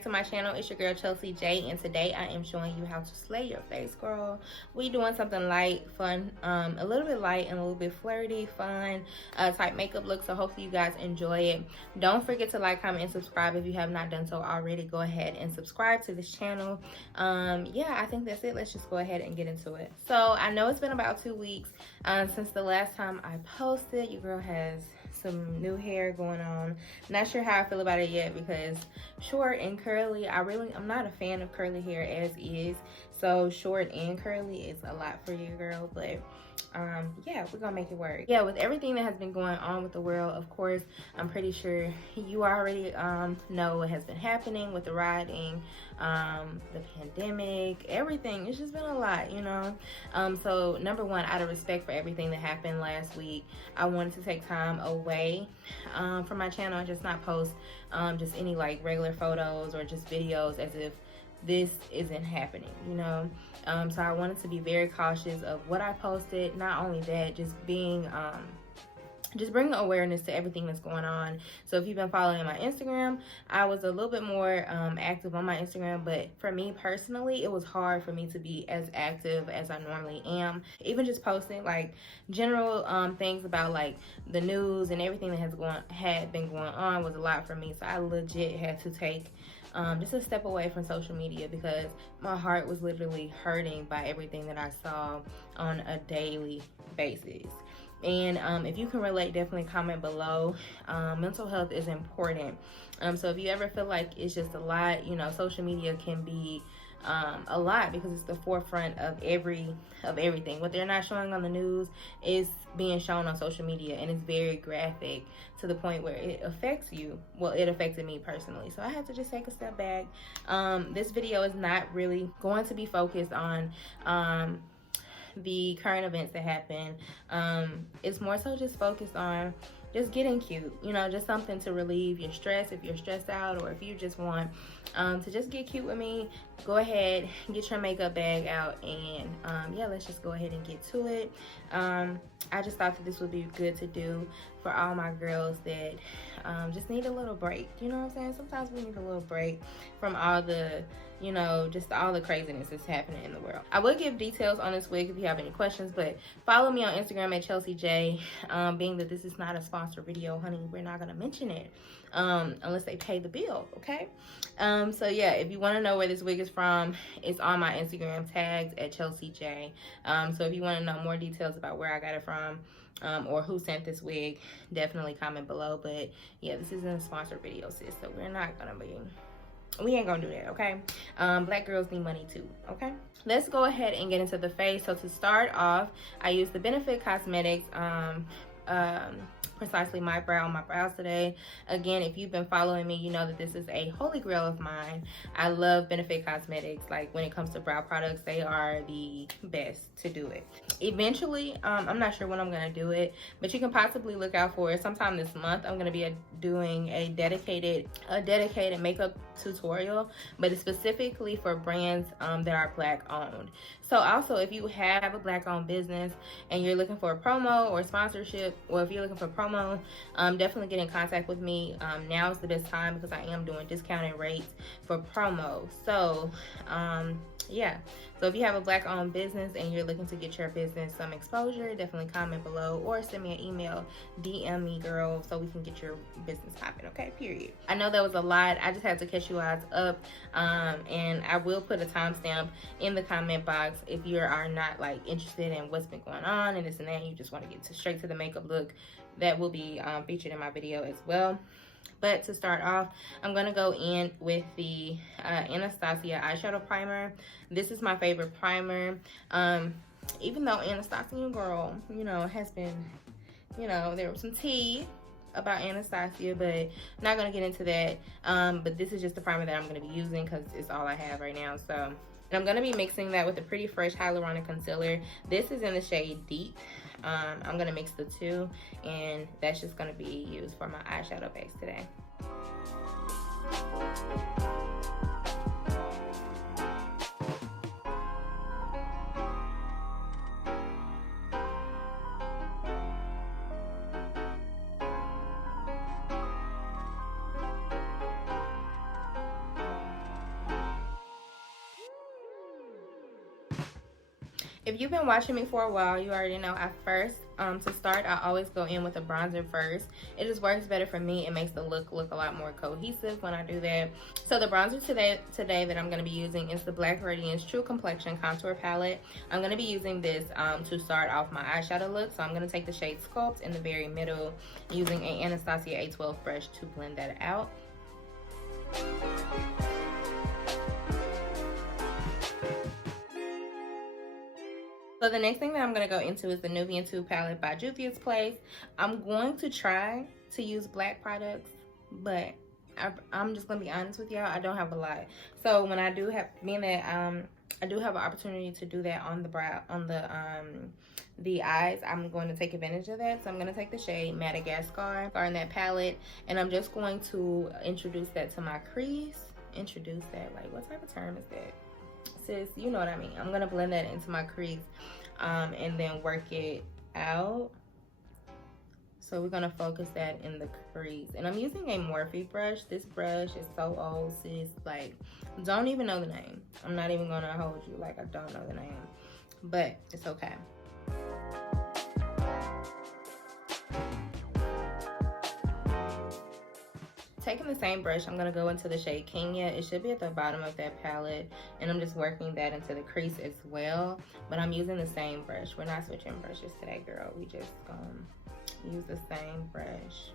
back to my channel. It's your girl Chelsiejayy, and today I am showing you how to slay your face, girl. We doing something light, fun, a little bit light and a little bit flirty, fun type makeup look. So hopefully you guys enjoy it. Don't forget to like, comment, and subscribe if you have not done so already. Go ahead and subscribe to this channel. Yeah, I think that's it. Let's just go ahead and get into it. So I know it's been about 2 weeks since the last time I posted. Your girl has some new hair going on. Not sure how I feel about it yet because short and curly, I'm not a fan of curly hair as is. So short and curly is a lot for you, girl, but yeah, we're gonna make it work. Yeah, with everything that has been going on with the world, of course, I'm pretty sure you already know what has been happening with the rioting, the pandemic, everything. It's just been a lot, you know. So number one, out of respect for everything that happened last week, I wanted to take time away from my channel and just not post just any like regular photos or just videos as if this isn't happening, you know. So I wanted to be very cautious of what I posted. Not only that, just bringing awareness to everything that's going on. So if you've been following my Instagram, I was a little bit more active on my Instagram, but for me personally, it was hard for me to be as active as I normally am. Even just posting like general things about like the news and everything that had been going on was a lot for me. So I legit had to take just a step away from social media because my heart was literally hurting by everything that I saw on a daily basis. And if you can relate, definitely comment below. Mental health is important. So if you ever feel like it's just a lot, you know, social media can be a lot because it's the forefront of everything. What they're not showing on the news is being shown on social media, and it's very graphic to the point where it affects you. Well, it affected me personally, so I had to just take a step back. This video is not really going to be focused on the current events that happen. It's more so just focused on just getting cute, you know, just something to relieve your stress if you're stressed out, or if you just want to just get cute with me. Go ahead, get your makeup bag out, and yeah, let's just go ahead and get to it. I just thought that this would be good to do for all my girls that just need a little break. You know what I'm saying? Sometimes we need a little break from all the, you know, just all the craziness that's happening in the world. I will give details on this wig if you have any questions, but follow me on Instagram at Chelsiejayy. Being that this is not a sponsored video, honey, we're not gonna mention it unless they pay the bill, okay? So yeah, if you want to know where this wig is from, it's on my Instagram tags at Chelsiejayy. So if you want to know more details about where I got it from, or who sent this wig, definitely comment below. But yeah, this isn't a sponsored video, sis, so we ain't gonna do that, okay? Black girls need money too, okay? Let's go ahead and get into the face. So to start off, I used the Benefitcosmetics Precisely My Brows today. Again, if you've been following me, you know that this is a holy grail of mine. I love Benefitcosmetics. Like, when it comes to brow products, they are the best to do it. Eventually, I'm not sure when I'm gonna do it, but you can possibly look out for it sometime this month. I'm gonna be doing a dedicated makeup tutorial, but it's specifically for brands that are Black owned. So also, if you have a Black owned business and you're looking for a promo or sponsorship, or if you're looking for promo, definitely get in contact with me. Now is the best time because I am doing discounted rates for promo. So yeah, so if you have a Black owned business and you're looking to get your business some exposure, definitely comment below or send me an email, DM me, girl, so we can get your business popping, okay? Period. I know that was a lot. I just had to catch you guys up, and I will put a timestamp in the comment box if you are not like interested in what's been going on and this and that, and you just want to get straight to the makeup look. That will be featured in my video as well. But to start off, I'm going to go in with the Anastasia eyeshadow primer. This is my favorite primer. Even though Anastasia, girl, you know, has been, you know, there was some tea about Anastasia, but not going to get into that. But this is just the primer that I'm going to be using because it's all I have right now. So, and I'm going to be mixing that with a Pretty Fresh Hyaluronic Concealer. This is in the shade Deep. I'm gonna mix the two, and that's just gonna be used for my eyeshadow base today. If you've been watching me for a while, you already know I first, to start, I always go in with a bronzer first. It just works better for me. It makes the look a lot more cohesive when I do that. So the bronzer today that I'm going to be using is the Black Radiance True Complexion Contour Palette. I'm going to be using this to start off my eyeshadow look. So I'm going to take the shade Sculpt in the very middle, using an Anastasia A12 brush to blend that out. So the next thing that I'm going to go into is the Nubian 2 palette by Juvia's Place. I'm going to try to use black products, but I'm just going to be honest with y'all, I don't have a lot. So when I do have, being that I do have an opportunity to do that on the brow, on the eyes, I'm going to take advantage of that. So I'm going to take the shade Madagascar in that palette, and I'm just going to introduce that to my crease. Introduce that, like, what type of term is that? Sis, you know what I mean. I'm gonna blend that into my crease and then work it out. So we're gonna focus that in the crease, and I'm using a Morphe brush. This brush is so old, sis, like, don't even know the name. I'm not even gonna hold you like I don't know the name, but it's okay. Taking the same brush, I'm going to go into the shade Kenya. It should be at the bottom of that palette, and I'm just working that into the crease as well. But I'm using the same brush. We're not switching brushes today, girl. We just use the same brush.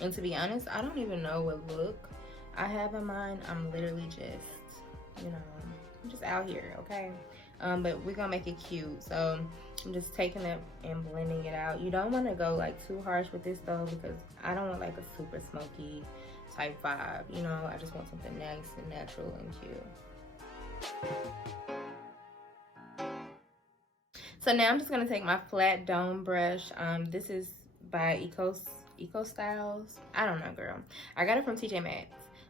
And to be honest, I don't even know what look I have in mind. I'm literally just, you know, I'm just out here, okay? But we're going to make it cute. So I'm just taking it and blending it out. You don't want to go like too harsh with this though, because I don't want like a super smoky type vibe, you know. I just want something nice and natural and cute. So now I'm just going to take my flat dome brush. This is by Eco Styles. I don't know, girl. I got it from TJ Maxx.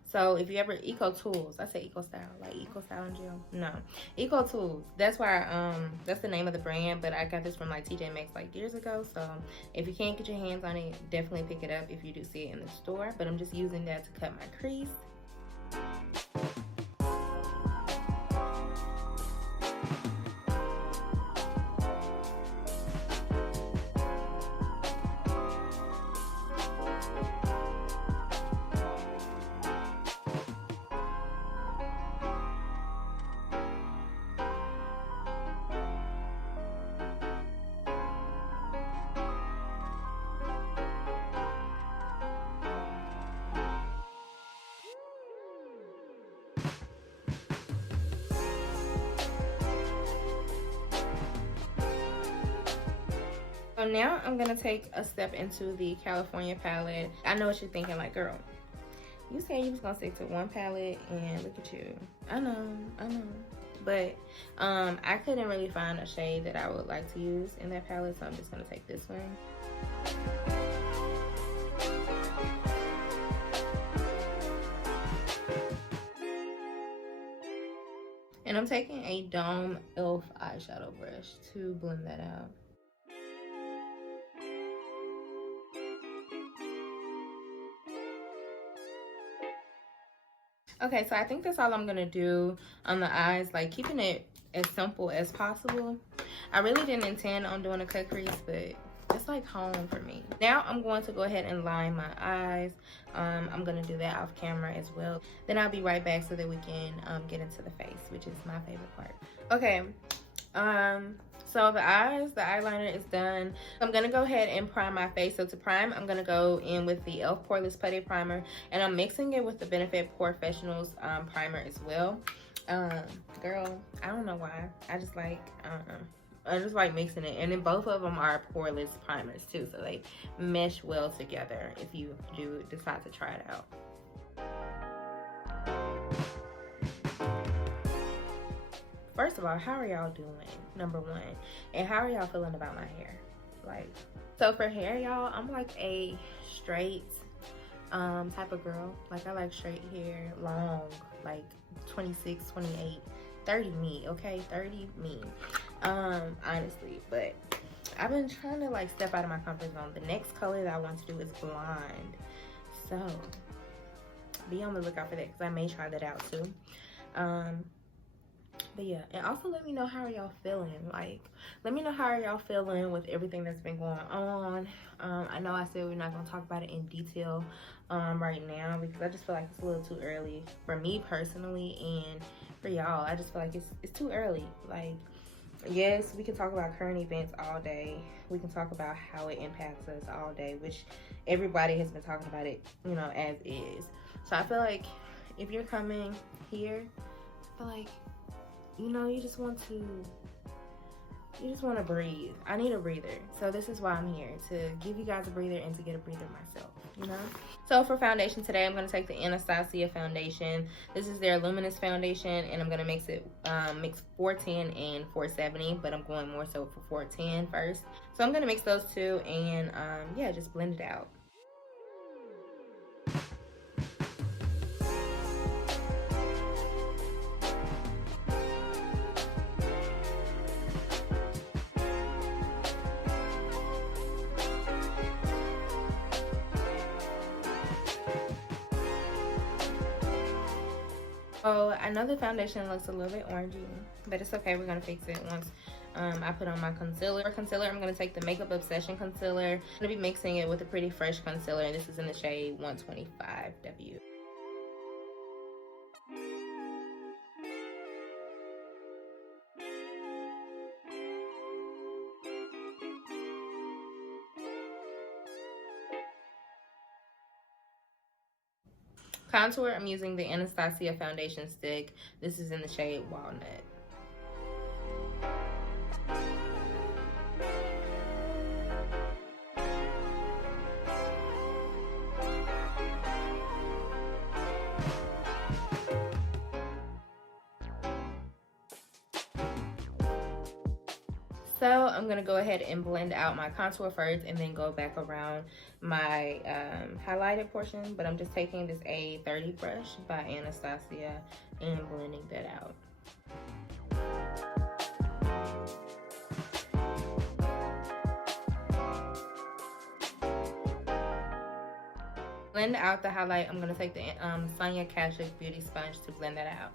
So if you ever, Eco Tools, I say Eco Style, like Eco Style and Gel. No, Eco Tools. That's why that's the name of the brand. But I got this from like TJ Maxx like years ago. So if you can't get your hands on it, definitely pick it up if you do see it in the store. But I'm just using that to cut my crease. So now I'm gonna take a step into the California palette. I know what you're thinking, like, girl, you said you was gonna stick to one palette and look at you. I know. But I couldn't really find a shade that I would like to use in that palette, so I'm just gonna take this one. And I'm taking a Dome e.l.f. eyeshadow brush to blend that out. Okay, so I think that's all I'm gonna do on the eyes, like keeping it as simple as possible. I really didn't intend on doing a cut crease, but it's like home for me. Now I'm going to go ahead and line my eyes. I'm gonna do that off camera as well. Then I'll be right back so that we can get into the face, which is my favorite part. Okay, so the eyes, the eyeliner is done. I'm gonna go ahead and prime my face. So to prime, I'm gonna go in with the e.l.f. Poreless Putty Primer, and I'm mixing it with the Benefit Professionals primer as well. Girl, I don't know why. I just like, I just like mixing it. And then both of them are poreless primers too, so they mesh well together if you do decide to try it out. First of all, how are y'all doing? Number one. And how are y'all feeling about my hair? Like, so for hair, y'all, I'm like a straight type of girl. Like, I like straight hair, long, like 26, 28, 30 me, okay? 30 me, honestly. But I've been trying to like step out of my comfort zone. The next color that I want to do is blonde. So be on the lookout for that, because I may try that out too. But yeah, and also let me know how are y'all feeling. Like, let me know how are y'all feeling with everything that's been going on. I know I said we're not gonna talk about it in detail right now, because I just feel like it's a little too early for me personally, and for y'all. I just feel like it's too early. Like, yes, we can talk about current events all day. We can talk about how it impacts us all day, which everybody has been talking about it, you know, as is. So I feel like if you're coming here, I feel like, you know, you just want to breathe. I need a breather. So this is why I'm here, to give you guys a breather and to get a breather myself, you know? So for foundation today, I'm going to take the Anastasia foundation. This is their luminous foundation, and I'm going to mix 410 and 470, but I'm going more so for 410 first. So I'm going to mix those two and yeah, just blend it out. So I know the foundation looks a little bit orangey, but it's okay. We're gonna fix it once I put on my concealer. For concealer, I'm gonna take the Makeup Obsession concealer. I'm gonna be mixing it with a Pretty Fresh concealer. This is in the shade 125W. Contour, I'm using the Anastasia foundation stick. This is in the shade Walnut. So I'm gonna go ahead and blend out my contour first and then go back around my highlighted portion, but I'm just taking this A30 brush by Anastasia and blending that out. Blend out the highlight. I'm gonna take the Sonia Kashuk Beauty Sponge to blend that out.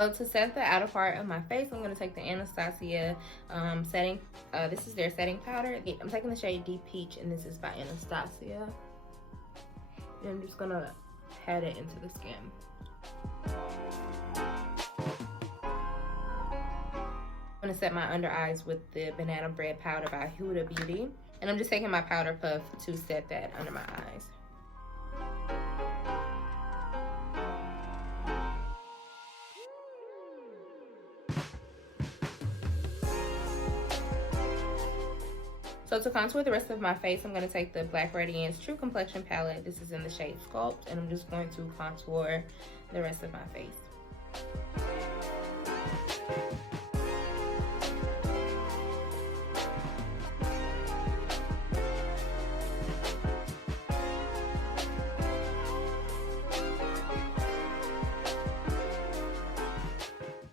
So to set the outer part of my face, I'm going to take the Anastasia setting. This is their setting powder. I'm taking the shade Deep Peach, and this is by Anastasia. And I'm just going to pat it into the skin. I'm going to set my under eyes with the Banana Bread powder by Huda Beauty. And I'm just taking my powder puff to set that under my eyes. So to contour the rest of my face, I'm going to take the Black Radiance True Complexion palette. This is in the shade Sculpt, and I'm just going to contour the rest of my face.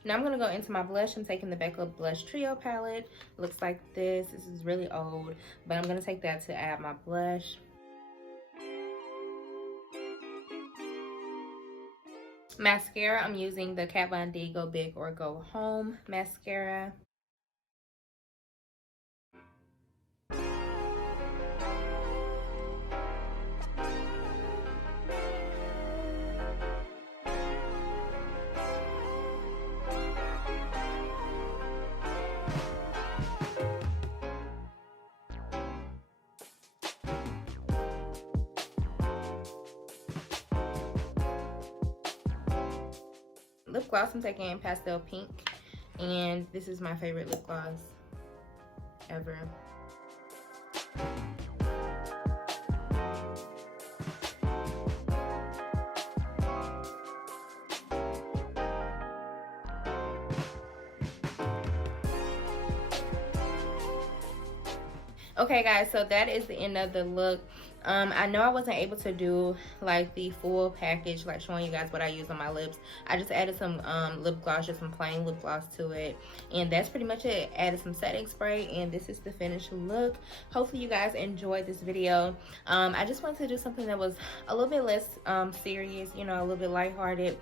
Now I'm going to go into my blush. I'm taking the Becca Blush Trio palette. Looks like this. This is really old, but I'm going to take that to add my blush. Mascara, I'm using the Kat Von D Go Big or Go Home mascara. lip gloss. I'm taking Pastel Pink, and this is my favorite lip gloss ever. Okay guys, so that is the end of the look. I know I wasn't able to do like the full package, like showing you guys what I use on my lips. I just added some lip gloss, just some plain lip gloss to it, and that's pretty much it. Added some setting spray, and this is the finished look. Hopefully you guys enjoyed this video. I just wanted to do something that was a little bit less serious, you know, a little bit lighthearted.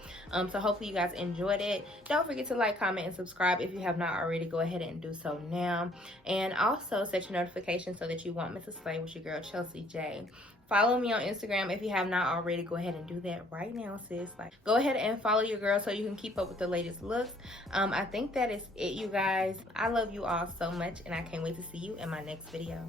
So hopefully you guys enjoyed it. Don't forget to like, comment, and subscribe if you have not already. Go ahead and do so now, and also set your notifications so that you won't miss a slay with your girl Chelsiejayy. Follow me on Instagram if you have not already. Go ahead and do that right now, sis. Like, go ahead and follow your girl so you can keep up with the latest looks. I think that is it, you guys. I love you all so much, and I can't wait to see you in my next video.